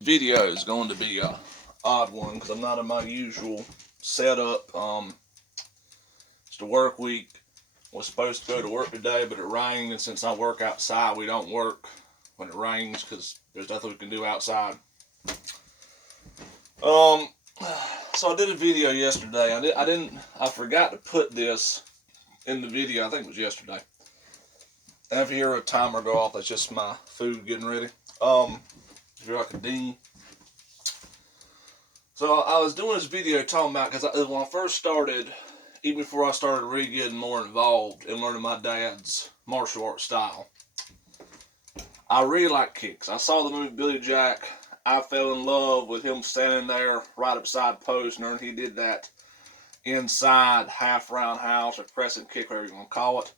Video is going to be a odd one because I'm not in my usual setup. It's the work week. Was supposed to go to work today, but it rained, and since I work outside, we don't work when it rains because there's nothing we can do outside. Um, so I did a video yesterday. I forgot to put this in the video. I think it was yesterday. And if you hear a timer go off, that's just my food getting ready. If you're like a ding. So I was doing this video talking about, because when I first started, even before I started really getting more involved in learning my dad's martial arts style, I really like kicks. I saw the movie Billy Jack. I fell in love with him standing there right upside post, and he did that inside half roundhouse or crescent kick, whatever you want to call it.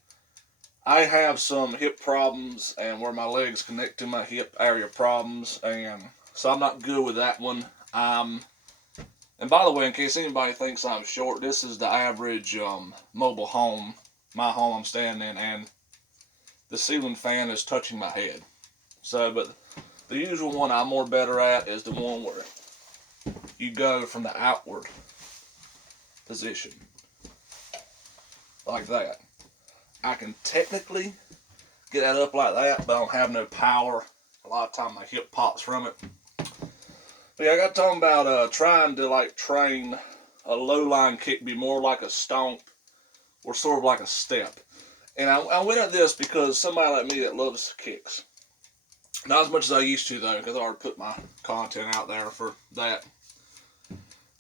I have some hip problems and where my legs connect to my hip area problems, and so I'm not good with that one. And by the way, in case anybody thinks I'm short, this is the average mobile home, my home I'm standing in, and the ceiling fan is touching my head. So, but the usual one I'm more better at is the one where you go from the outward position, like that. I can technically get that up like that, but I don't have no power. A lot of time my hip pops from it. But yeah, I got talking about trying to train a low line kick be more like a stomp or sort of like a step. And I went at this because somebody like me that loves kicks. Not as much as I used to though, because I already put my content out there for that.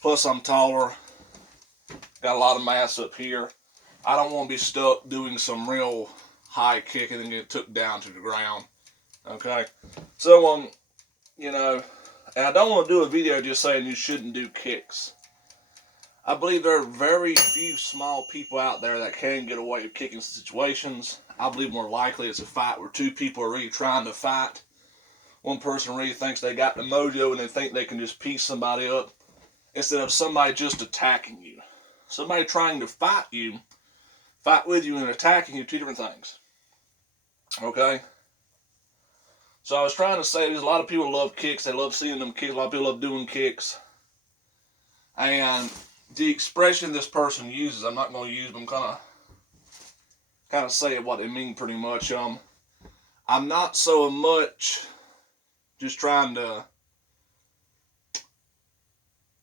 Plus I'm taller, got a lot of mass up here. I don't want to be stuck doing some real high kick and then get took down to the ground. Okay? So, and I don't want to do a video just saying you shouldn't do kicks. I believe there are very few small people out there that can get away with kicking situations. I believe more likely it's a fight where two people are really trying to fight. One person really thinks they got the mojo and they think they can just piece somebody up instead of somebody just attacking you. Somebody trying to fight with you and attacking you, two different things. Okay? So I was trying to say, there's a lot of people love kicks. They love seeing them kicks. A lot of people love doing kicks. And the expression this person uses, I'm not going to use, but I'm kind of say what they mean pretty much. I'm not so much just trying to,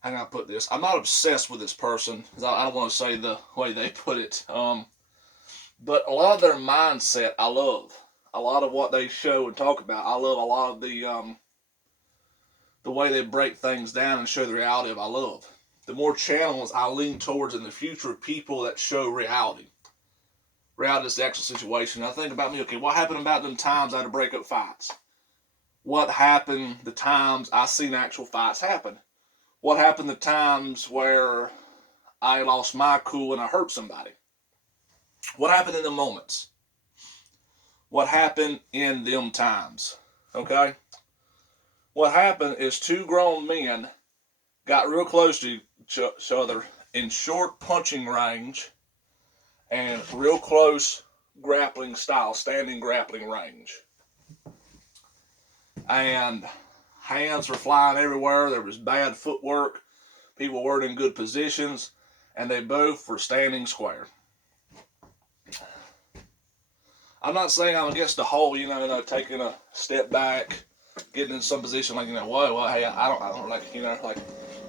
how can I put this? I'm not obsessed with this person, because I don't want to say the way they put it. But a lot of their mindset, I love. A lot of what they show and talk about, I love. A lot of the way they break things down and show the reality of, I love. The more channels I lean towards in the future of people that show reality. Reality is the actual situation. I think about me, okay, what happened about them times I had to break up fights? What happened the times I seen actual fights happen? What happened the times where I lost my cool and I hurt somebody? What happened in the moments? What happened in them times? Okay? What happened is two grown men got real close to each other in short punching range and real close grappling style, standing grappling range. And hands were flying everywhere. There was bad footwork. People weren't in good positions. And they both were standing square. I'm not saying I'm against the whole, taking a step back, getting in some position like, whoa, hey, I don't like,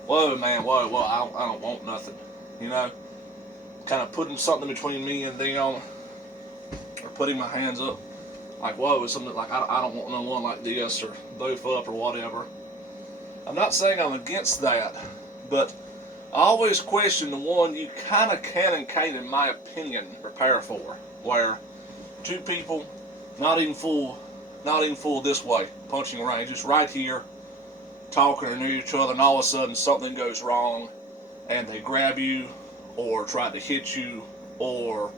whoa, man, whoa, I don't want nothing, kind of putting something between me and them, or putting my hands up, like, whoa, it's something like, I don't want no one like this, or both up, or whatever. I'm not saying I'm against that, but I always question the one you kind of can and can't, in my opinion, prepare for, where two people, not even full this way, punching range, just right here, talking to each other, and all of a sudden something goes wrong, and they grab you, or try to hit you, or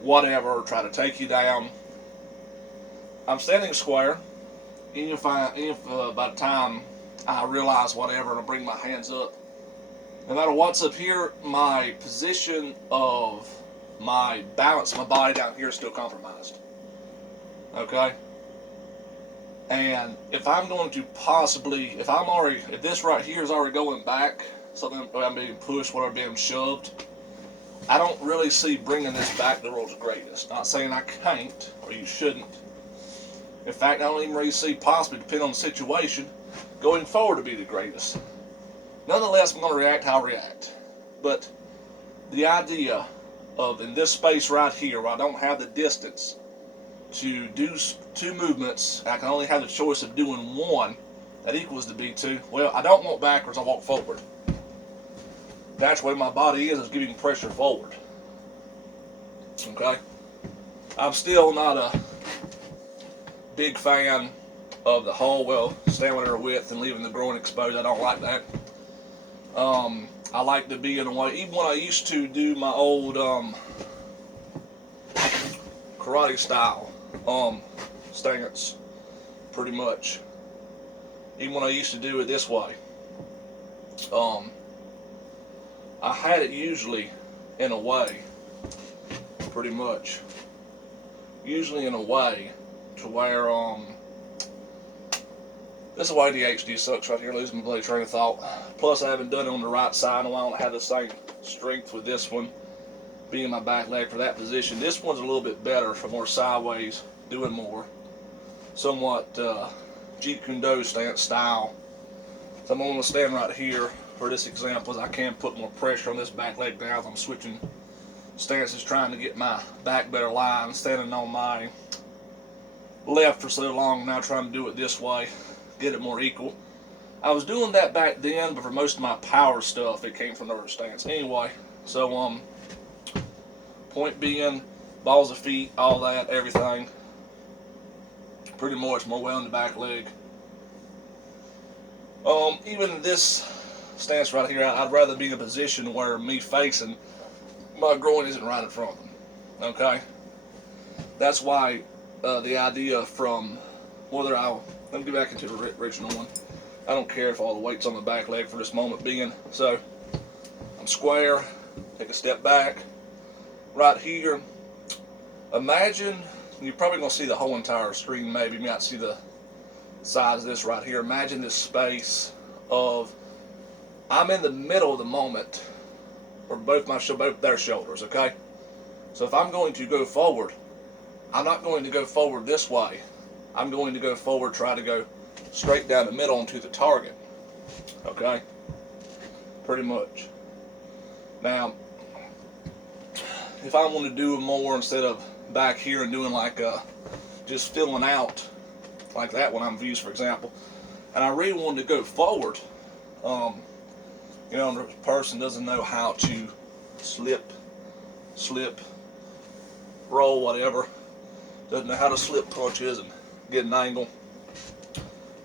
whatever, try to take you down. I'm standing square, even if by the time I realize whatever, and I bring my hands up, no matter what's up here, my position of my balance, my body down here is still compromised. Okay? And if I'm going to possibly, if this right here is already going back, something I'm being pushed, whatever, being shoved, I don't really see bringing this back to the world's greatest. Not saying I can't or you shouldn't. In fact, I don't even really see possibly, depending on the situation, going forward to be the greatest. Nonetheless, I'm going to react how I react. But the idea of in this space right here, where I don't have the distance to do two movements, I can only have the choice of doing one that equals the B2. Well, I don't walk backwards, I walk forward. That's where my body is giving pressure forward. Okay? I'm still not a big fan of the whole, standing there width and leaving the groin exposed. I don't like that. I like to be in a way, even when I used to do my old karate style stance, pretty much. Even when I used to do it this way, I had it usually in a way, pretty much, usually in a way to where this is why ADHD sucks right here, losing my bloody train of thought. Plus I haven't done it on the right side, and I don't have the same strength with this one being my back leg for that position. This one's a little bit better for more sideways, doing more, somewhat Jeet Kune Do stance style. So I'm going to stand right here for this example, as I can put more pressure on this back leg now as I'm switching stances, trying to get my back better line, standing on my left for so long, now trying to do it this way, get it more equal. I was doing that back then, but for most of my power stuff, it came from the other stance. Anyway, so point being, balls of feet, all that, everything, pretty much more well in the back leg. Even this stance right here, I'd rather be in a position where me facing, my groin isn't right in front of them. Okay? That's why the idea from whether let me get back into the original one. I don't care if all the weight's on the back leg for this moment being. So I'm square, take a step back, right here. Imagine, you're probably going to see the whole entire screen maybe, you might see the size of this right here. Imagine this space of, I'm in the middle of the moment, or both their shoulders, okay? So if I'm going to go forward, I'm not going to go forward this way. I'm going to go forward, try to go straight down the middle into the target. Okay? Pretty much. Now, if I want to do more instead of back here and doing like just filling out like that when I'm views, for example, and I really wanted to go forward, the person doesn't know how to slip, roll, whatever, doesn't know how to slip punches and get an angle,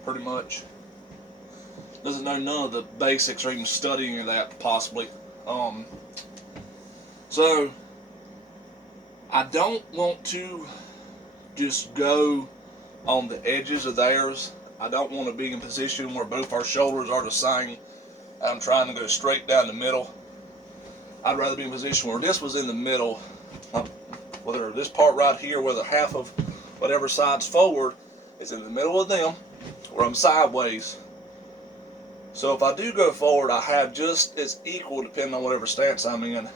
pretty much. Doesn't know none of the basics or even studying of that, possibly. So, I don't want to just go on the edges of theirs. I don't want to be in a position where both our shoulders are the same. I'm trying to go straight down the middle. I'd rather be in a position where this was in the middle, whether this part right here, whether half of whatever side's forward is in the middle of them, or I'm sideways. So if I do go forward, I have just as equal, depending on whatever stance I'm in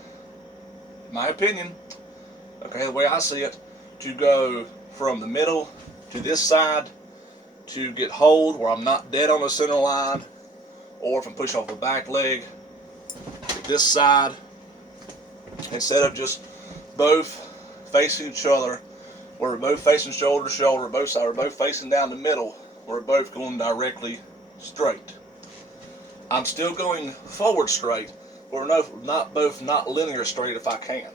my opinion, okay, the way I see it, to go from the middle to this side to get hold where I'm not dead on the center line, or if I'm pushing off the back leg to this side, instead of just both facing each other, where we're both facing shoulder to shoulder, both sides, we're both facing down the middle, we're both going directly straight. I'm still going forward straight, but we're not linear straight if I can.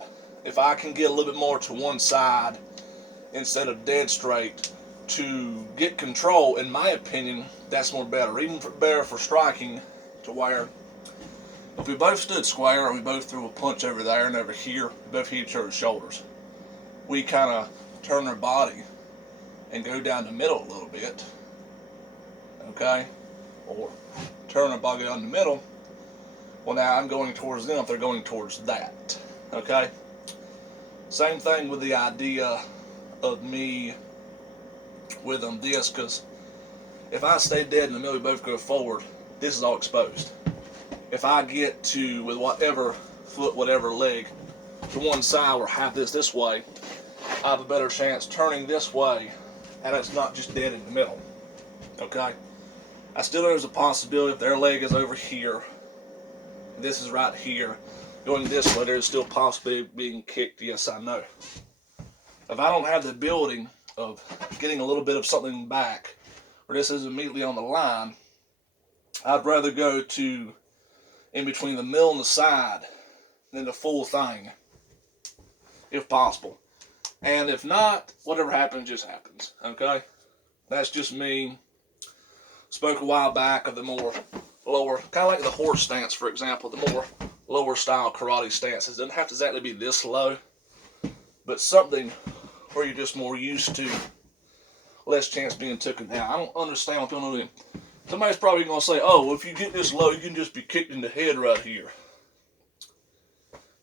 If I can get a little bit more to one side instead of dead straight to get control, in my opinion, that's more better. Even better for striking, to where if we both stood square and we both threw a punch over there and over here, we both hit each other's shoulders, we kind of turn our body and go down the middle a little bit, okay? Or turn our body down the middle. Well, now I'm going towards them if they're going towards that, okay? Same thing with the idea of me with this, because If I stay dead in the middle, we both go forward, this is all exposed. If I get to, with whatever foot, whatever leg, to one side or have this way, I have a better chance turning this way, and it's not just dead in the middle. Okay? I still know there's a possibility if their leg is over here, this is right here, going this way, there's still a possibility of being kicked. Yes, I know. If I don't have the ability of getting a little bit of something back, or this is immediately on the line, I'd rather go to in between the middle and the side than the full thing, if possible. And if not, whatever happens, just happens. Okay? That's just me. Spoke a while back of the more lower, kind of like the horse stance, for example, the more lower style karate stances. It doesn't have to exactly be this low, but something where you're just more used to less chance being taken down. I don't understand what people do. Somebody's probably going to say, oh, well, if you get this low, you can just be kicked in the head right here.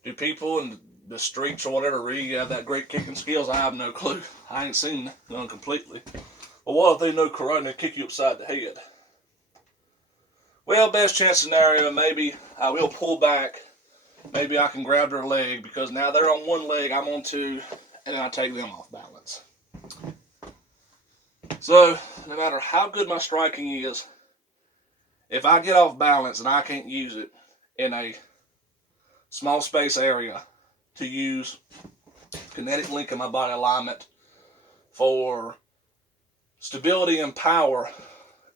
Do people in the streets or whatever really have that great kicking skills? I have no clue. I ain't seen none completely. But what if they know karate and they kick you upside the head? Well, best chance scenario, maybe I will pull back. Maybe I can grab their leg, because now they're on one leg, I'm on two, and then I take them off balance. So, no matter how good my striking is, if I get off balance and I can't use it in a small space area to use kinetic link in my body alignment for stability and power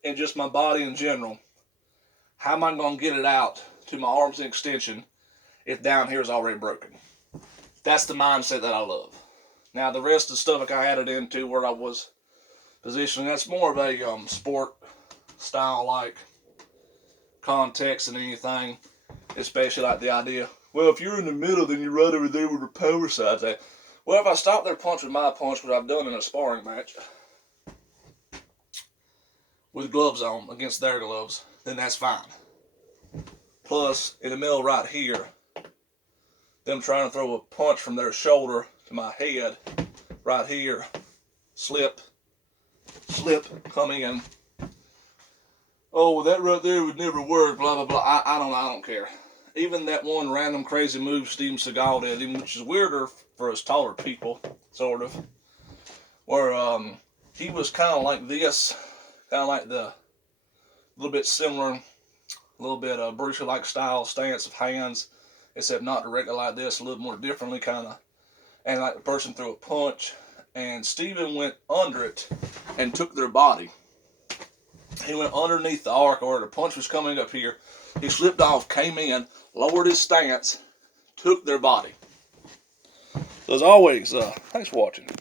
in just my body in general, how am I going to get it out to my arms in extension if down here is already broken? That's the mindset that I love. Now, the rest of the stuff I added into where I was positioning, that's more of a sport style like context than anything, especially like the idea, well, if you're in the middle, then you're right over there where the power side's at. Well, if I stop their punch with my punch, which I've done in a sparring match, with gloves on against their gloves, then that's fine. Plus, in the middle right here, them trying to throw a punch from their shoulder to my head, right here, slip, come in. Oh, well, that right there would never work, blah, blah, blah. I don't care. Even that one random crazy move Steven Seagal did, which is weirder for us taller people, sort of, where he was kind of like this, kind of like the little bit similar, a little bit Bruce Lee-like style stance of hands, except not directly like this, a little more differently kind of, and like the person threw a punch, and Steven went under it and took their body. He went underneath the arc, or the punch was coming up here. He slipped off, came in, lowered his stance, took their body. So as always, thanks for watching.